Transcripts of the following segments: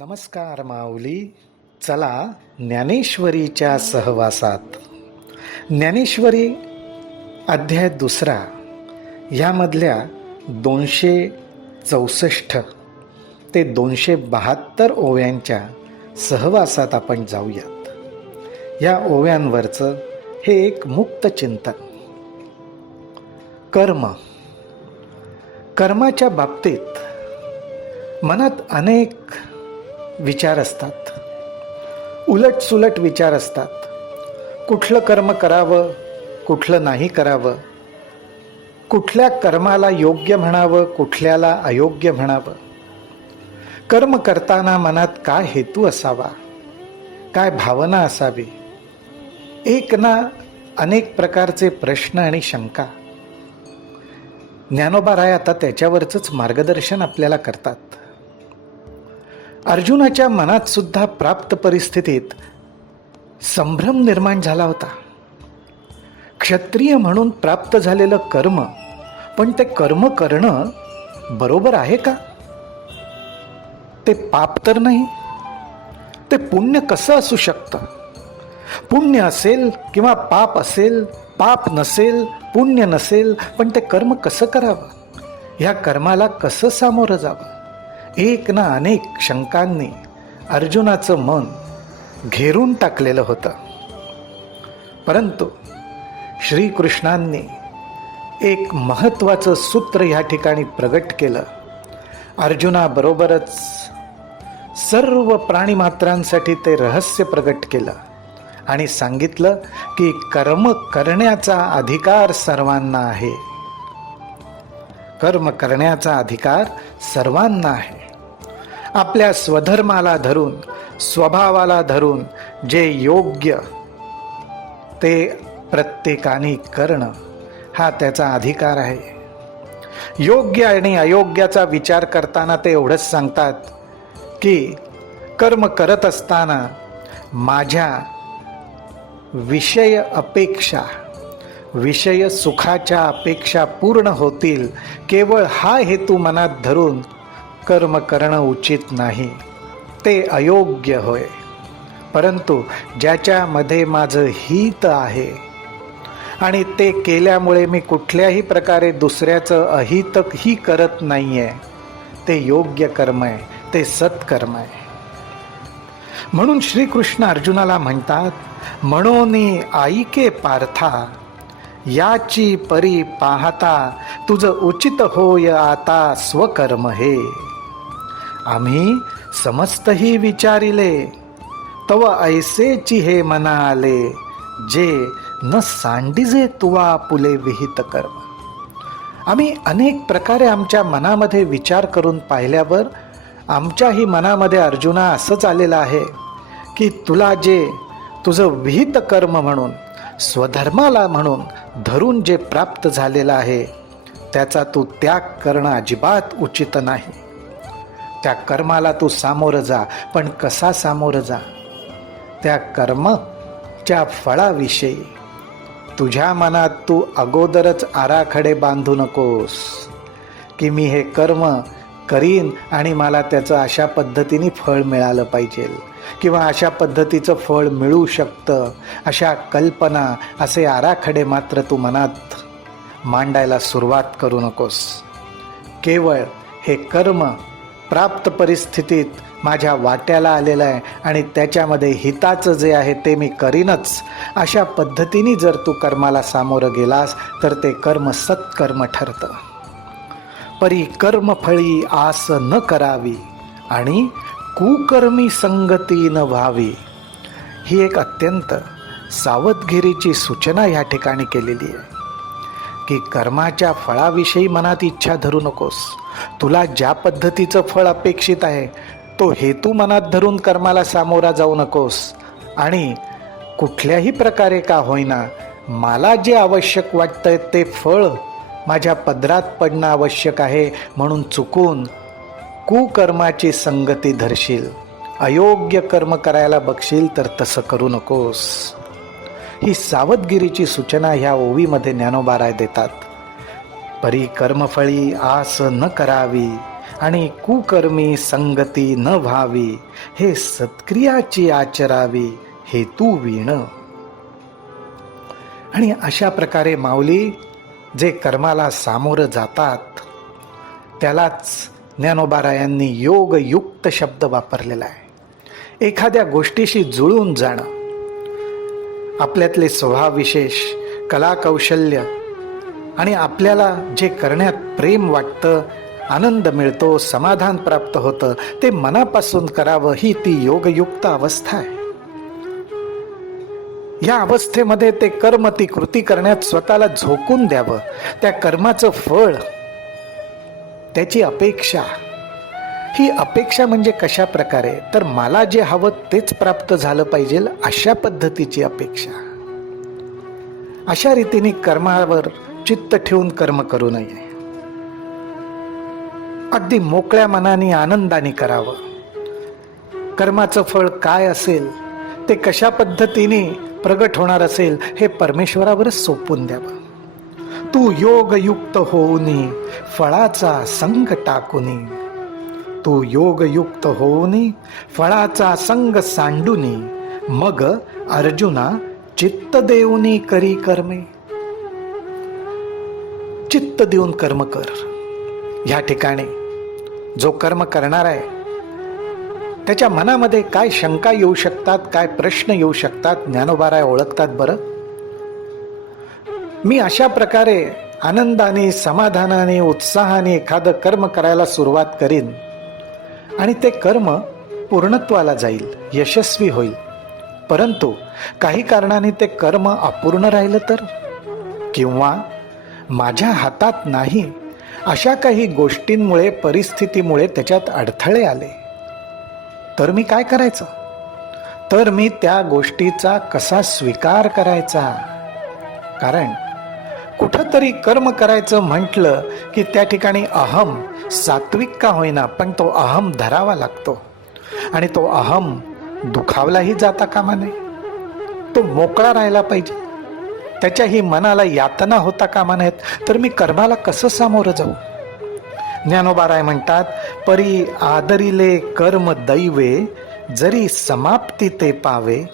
नमस्कार माऊली. चला ज्ञानेश्वरीच्या सहवासात. ज्ञानेश्वरी अध्याय 2 ह्यामधल्या 264 ते 272 ओव्यांच्या सहवासात आपण जाऊयात. या ओव्यांवरचं हे एक मुक्त चिंतन. कर्माच्या बाबतीत मनात अनेक विचार असतात, उलटसुलट विचार असतात. कुठलं कर्म करावं, कुठलं नाही करावं, कुठल्या कर्माला योग्य म्हणावं, कुठल्याला अयोग्य म्हणावं. कर्म करताना मनात काय हेतू असावा, काय भावना असावी, एक ना अनेक प्रकारचे प्रश्न आणि शंका. ज्ञानोबा राय आता त्याच्यावरच मार्गदर्शन आपल्याला करतात. अर्जुनाच्या मनात सुद्धा प्राप्त परिस्थितीत संभ्रम निर्माण झाला होता. क्षत्रिय म्हणून प्राप्त झालेलं कर्म, पण ते कर्म करणं बरोबर आहे का? ते पाप तर नाही. ते पुण्य कसं असू शकतं? पुण्य असेल किंवा पाप असेल, पाप नसेल, पुण्य नसेल, पण ते कर्म कसं करावं? ह्या कर्माला कसं सामोरं जावं? एक ना अनेक शंकांनी अर्जुनाचं मन घेरून टाकलेलं होतं. परंतु श्रीकृष्णांनी एक महत्त्वाचं सूत्र ह्या ठिकाणी प्रगट केलं. अर्जुनाबरोबरच सर्व प्राणीमात्रांसाठी ते रहस्य प्रगट केलं आणि सांगितलं की कर्म करण्याचा अधिकार सर्वांना आहे. कर्म करण्याचा अधिकार सर्वांना आहे. आपल्या स्वधर्माला धरून, स्वभावाला धरून जे योग्य ते प्रत्येकाने करणं हा त्याचा अधिकार आहे. योग्य आणि अयोग्याचा विचार करताना ते एवढंच सांगतात की कर्म करत असताना माझ्या विषय सुखाच्या अपेक्षा पूर्ण होतील, केवळ हा हेतू मनात धरून कर्म करणं उचित नाही. ते अयोग्य होय. परंतु ज्याच्यामध्ये माझं हित आहे आणि ते केल्यामुळे मी कुठल्याही प्रकारे दुसऱ्याचं अहितही करत नाहीये, ते योग्य कर्म आहे, ते सत्कर्म आहे. म्हणून श्रीकृष्ण अर्जुनाला म्हणतात, म्हणोनी ऐके पार्था, याची परी पाहता तुझं उचित होय आता स्वकर्म हे. आम्ही समस्तही विचारिले, तव ऐसेची हे मना आले, जे न सांडिजे तुवा पुले विहित कर्म. आम्ही अनेक प्रकारे आमच्या मनामध्ये विचार करून पाहिल्यावर आमच्याही मनामध्ये अर्जुना असंच आलेलं आहे की तुला जे तुझं विहित कर्म म्हणून, स्वधर्माला म्हणून धरून जे प्राप्त झालेलं आहे त्याचा तू त्याग करणं अजिबात उचित नाही. त्या कर्माला तू सामोरं जा, पण कसा सामोरं जा? त्या कर्मच्या फळाविषयी तुझ्या मनात तू अगोदरच आराखडे बांधू नकोस की मी हे कर्म करीन आणि मला त्याचं अशा पद्धतीने फळ मिळालं पाहिजे किंवा अशा पद्धतीचं फळ मिळू शकतं, अशा कल्पना, असे आराखडे मात्र तू मनात मांडायला सुरुवात करू नकोस. केवळ हे कर्म प्राप्त परिस्थितीत माझ्या वाट्याला आलेलं आहे आणि त्याच्यामध्ये हिताचं जे आहे ते मी करीनच, अशा पद्धतीने जर तू कर्माला सामोरं गेलास तर ते कर्म सत्कर्म ठरतं. परी कर्मफळी आस न करावी आणि कुकर्मी संगती न व्हावी. ही एक अत्यंत सावधगिरीची सूचना या ठिकाणी केलेली आहे की कर्माच्या फळाविषयी मनात इच्छा धरू नकोस. तुला ज्या पद्धतीचं फळ अपेक्षित आहे तो हेतू मनात धरून कर्माला सामोरा जाऊ नकोस आणि कुठल्याही प्रकारे का होईना मला जे आवश्यक वाटतंय ते फळ माझ्या पदरात पडणं आवश्यक आहे म्हणून चुकून कुकर्माची संगती धरशील, अयोग्य कर्म करायला बघशील तर तसं करू नकोस. ही सावधगिरीची सूचना ह्या ओवीमध्ये ज्ञानोबा राय देतात. परी कर्मफळी आस न करावी आणि कुकर्मी संगती न व्हावी, हे सत्क्रियाची आचरावी हेतू वीण. आणि अशा प्रकारे माऊली जे कर्माला सामोरं जातात त्यालाच ज्ञानोबारायांनी योगयुक्त शब्द वापरलेला आहे. एखाद्या गोष्टीशी जुळून जाणं, आपल्यातले स्वभाव विशेष, कला कौशल्य आणि आपल्याला जे करण्यात प्रेम वाटतं, आनंद मिळतो, समाधान प्राप्त होतं, ते मनापासून करावं, ही ती योगयुक्त अवस्था आहे. या अवस्थेमध्ये ते कर्म, ती कृती करण्यात स्वतःला झोकून द्यावं. त्या कर्माचं फळ, त्याची अपेक्षा, ही अपेक्षा म्हणजे कशा प्रकारे, तर मला जे हवं तेच प्राप्त झालं पाहिजे अशा पद्धतीची अपेक्षा. अशा रीतीने कर्मावर चित्त ठेवून कर्म करू नये. अगदी मोकळ्या मनाने आनंदाने करावं. कर्माचं फळ काय असेल, ते कशा पद्धतीने प्रगट होणार असेल, हे परमेश्वरावरच सोपवून द्यावं. तू योगयुक्त होऊनी फळाचा संग टाकूनी, तू योगयुक्त होऊनी फळाचा संग सांडूनी, मग अर्जुना चित्त देऊनी करी कर्मे. चित्त देऊन कर्म कर. ह्या ठिकाणी जो कर्म करणार आहे त्याच्या मनामध्ये काय शंका येऊ शकतात, काय प्रश्न येऊ शकतात, ज्ञानोबाराय ओळखतात. बरं, मी अशा प्रकारे आनंदाने, समाधानाने, उत्साहाने एखादं कर्म करायला सुरुवात करीन आणि ते कर्म पूर्णत्वाला जाईल, यशस्वी होईल. परंतु काही कारणाने ते कर्म अपूर्ण राहिलं तर, किंवा माझ्या हातात नाही अशा काही गोष्टींमुळे, परिस्थितीमुळे त्याच्यात अडथळे आले, तर मी काय करायचं? तर मी त्या गोष्टीचा कसा स्वीकार करायचा? कारण कुठंतरी कर्म करायचं म्हटलं की त्या ठिकाणी अहम, सात्विक का होईना पण तो अहम धरावा लागतो. आणि तो अहम दुखावलाही जाता कामा नये. तो मोकळा राहायला पाहिजे. त्याच्याही मनाला यातना होता कामा नयेत. तर मी कर्माला कसं सामोरं जाऊ? ज्ञानोबाराय म्हणतात, परी आदरिले कर्म दैवे, जरी समाप्ती ते पावे,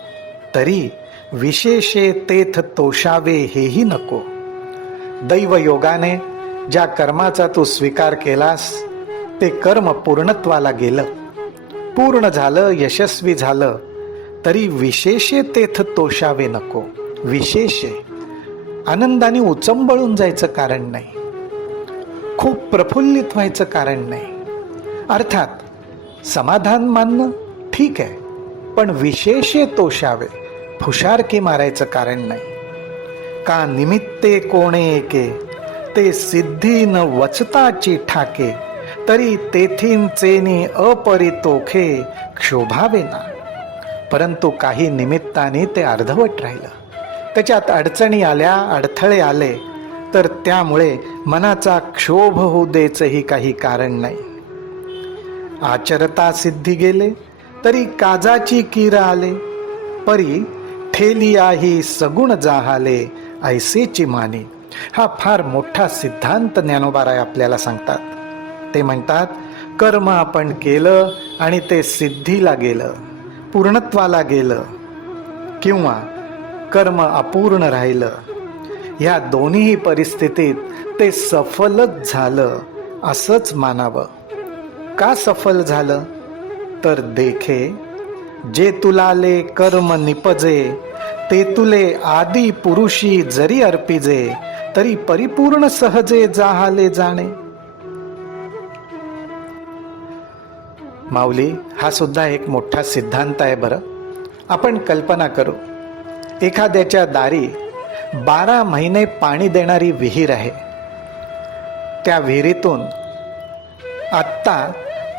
तरी विशेषे तेथ तोषावे हेही नको. दैव योगाने ज्या कर्माचा तू स्वीकार केलास, ते कर्म पूर्णत्वाला गेलं, पूर्ण झालं, यशस्वी झालं, तरी विशेषे तेथ तोषावे नको. विशेषे आनंदाने उचंबळून जायचं कारण नाही, खूप प्रफुल्लित व्हायचं कारण नाही. अर्थात समाधान मानणं ठीक आहे, पण विशेषे तोषावे, फुशारकी मारायचं कारण नाही. का निमित्ते कोणे एके, ते सिद्धी न वचताची ठाके, तरी तेथीन चेनी अपरितोखे क्षोभावे ना. परंतु काही निमित्ताने ते अर्धवट राहिलं, त्याच्यात अडचणी आल्या, अडथळे आले, तर त्यामुळे मनाचा क्षोभ होऊ द्यायचंही काही कारण नाही. आचरता सिद्धी गेले, तरी काजाची कीर आले, परी ठेलियाही सगुण जाहाले, ऐसेची माने. हा फार मोठा सिद्धांत ज्ञानोबाराय आपल्याला सांगतात. ते म्हणतात, कर्म आपण केलं आणि ते सिद्धीला गेलं, पूर्णत्वाला गेलं, किंवा कर्म अपूर्ण राहिलं, ह्या दोन्ही परिस्थितीत ते सफलच झालं असंच मानावं. का सफल झालं? तर देखे जे तुलाले कर्म निपजे, ते तुले आदी पुरुषी जरी अर्पिजे, तरी परिपूर्ण सहजे जाहाले जाणे. माऊली, हा सुद्धा एक मोठा सिद्धांत आहे. बरं, आपण कल्पना करू, एखाद्याच्या दारी 12 महिने पाणी देणारी विहीर आहे. त्या विहिरीतून आत्ता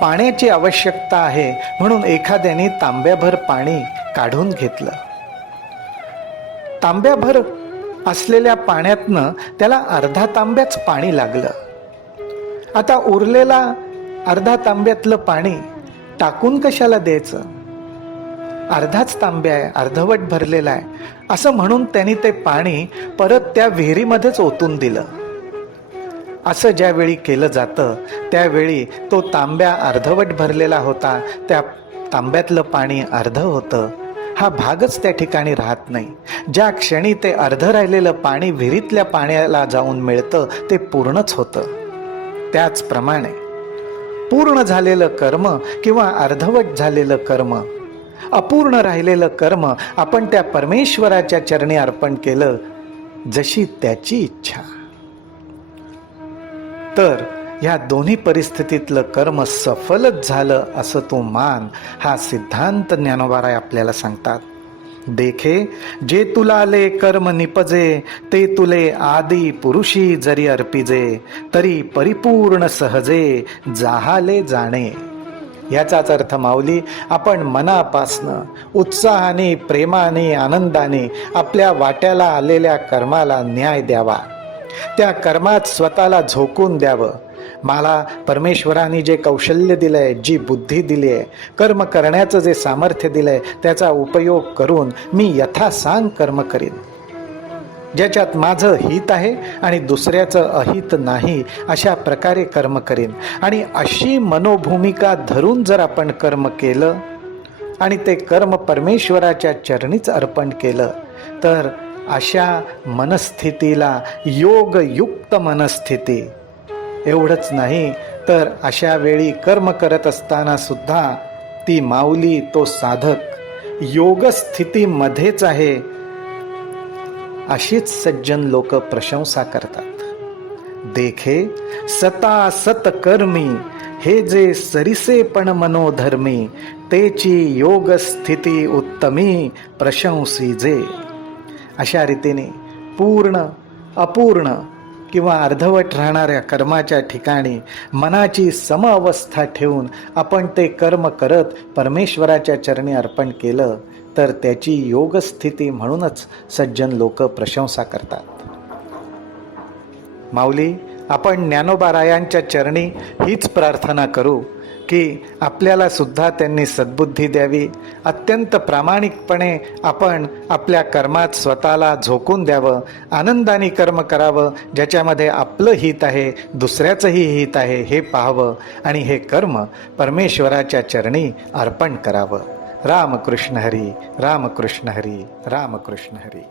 पाण्याची आवश्यकता आहे म्हणून एखाद्याने तांब्याभर पाणी काढून घेतलं. तांब्याभर असलेल्या पाण्यातनं त्याला अर्धा तांब्याच पाणी लागलं. आता उरलेला अर्धा तांब्यातलं पाणी टाकून कशाला द्यायचं? अर्धाच तांब्या आहे, अर्धवट भरलेला आहे असं म्हणून त्यांनी ते पाणी परत त्या विहिरीमध्येच ओतून दिलं. असं ज्यावेळी केलं जातं त्यावेळी तो तांब्या अर्धवट भरलेला होता, त्या तांब्यातलं पाणी अर्ध होतं, हा भागच त्या ठिकाणी राहत नाही. ज्या क्षणी ते अर्ध राहिलेलं पाणी विहिरीतल्या पाण्याला जाऊन मिळतं ते पूर्णच होतं. त्याचप्रमाणे पूर्ण झालेलं कर्म किंवा अर्धवट झालेलं कर्म, अपूर्ण राहिलेलं कर्म आपण त्या परमेश्वराच्या चरणी अर्पण केलं जशी त्याची इच्छा, तर ह्या दोन्ही परिस्थितीतलं कर्म सफलच झालं असं तू मान. हा सिद्धांत ज्ञानोबाराय आपल्याला सांगतात. देखे जे तुलाले कर्म निपजे, ते तुले आदी पुरुषी जरी अर्पिजे, तरी परिपूर्ण सहजे जाहाले जाणे. याचाच अर्थ माऊली, आपण मनापासनं उत्साहाने, प्रेमाने, आनंदाने आपल्या वाट्याला आलेल्या कर्माला न्याय द्यावा. त्या कर्मात स्वतःला झोकून द्यावं. मला परमेश्वराने जे कौशल्य दिलंय, जी बुद्धी दिली आहे, कर्म करण्याचं जे सामर्थ्य दिलंय, त्याचा उपयोग करून मी यथासांग कर्म करीन, ज्याच्यात माझं हित आहे आणि दुसऱ्याचं अहित नाही, अशा प्रकारे कर्म करीन. आणि अशी मनोभूमिका धरून जर आपण कर्म केलं आणि ते कर्म परमेश्वराच्या चरणीच अर्पण केलं, तर अशा मनस्थितीला योगयुक्त मनस्थिती, एवढंच नाही तर अशा वेळी कर्म करत असताना सुद्धा ती माऊली, तो साधक योगस्थितीमध्येच आहे, अशीच सज्जन लोक प्रशंसा करतात. देखे सता सत कर्मी, हे जे सरिसे पण मनोधर्मी, तेची योग स्थिती उत्तमी प्रशंसी जे. अशा रीतीने पूर्ण, अपूर्ण किंवा अर्धवट राहणाऱ्या कर्माच्या ठिकाणी मनाची समअवस्था ठेवून आपण ते कर्म करत परमेश्वराच्या चरणी अर्पण केलं तर त्याची योगस्थिती म्हणूनच सज्जन लोक प्रशंसा करतात. माऊली, आपण ज्ञानोबारायांच्या चरणी हीच प्रार्थना करू की आपल्याला सुद्धा त्यांनी सद्बुद्धी द्यावी. अत्यंत प्रामाणिकपणे आपण आपल्या कर्मात स्वतःला झोकून द्यावं, आनंदाने कर्म करावं, ज्याच्यामध्ये आपलं हित आहे, दुसऱ्याचंही हित आहे हे पाहावं आणि हे कर्म परमेश्वराच्या चरणी अर्पण करावं. रामकृष्ण हरी, रामकृष्ण हरी, रामकृष्ण हरी.